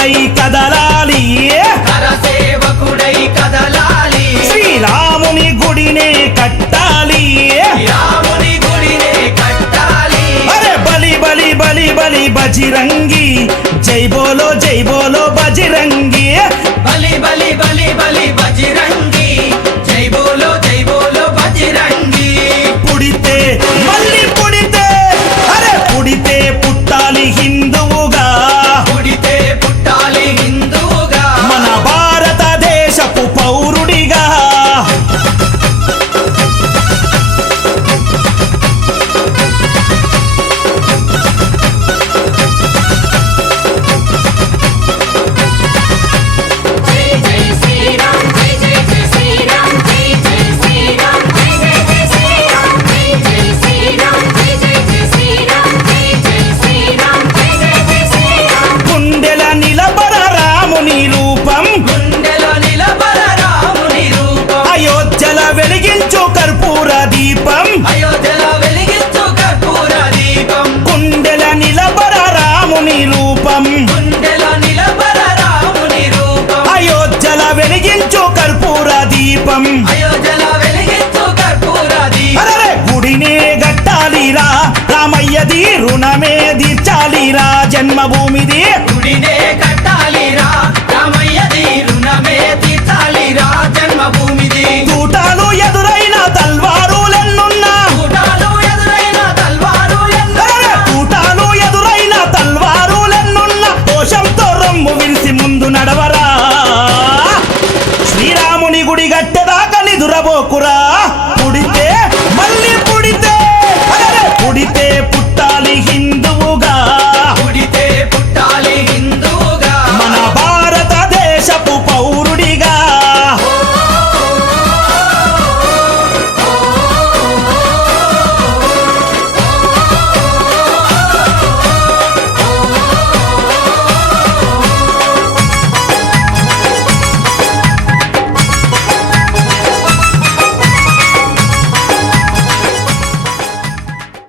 సేవకుడై కదలాలి, కరసేవకుడై కదలాలి, శ్రీరాముని గుడినే కట్టాలి, రాముని గుడినే కట్టాలి. అరే బలి బలి బలి బలి బజిరంగి, జై బోలో బజిరంగి, బలి బలి బలి బలి బజిరంగి, జై బోలో బజిరంగి. పుడితే మళ్ళీ పుడితే, అరే పుడితే పుట్టాలి హిందువుగా, పుడితే పుట్టాలి హిందువుగా, మన భారతదేశపు పౌరుడిగా. గుండెల నిలబర రాముని రూపం, గుండెలో నిలబడ రాముని రూపం, అయోధ్యల వెలిగించు కర్పూర దీపం, అయోధ్యలో వెలిగించు కర్పూర దీపం. గుండెల నిలబర రాముని రూపం, గుండెలో నిలబడ రాముని రూపం, అయోధ్యల వెలిగించు కర్పూర దీపం. అయోధ్యలో వెలిగించు కర్పూర దీపం. అరే గుడినే గట్టాలిరా, రామయ్యది రుణమే తీర్చాలిరా, జన్మభూమిది గుడినే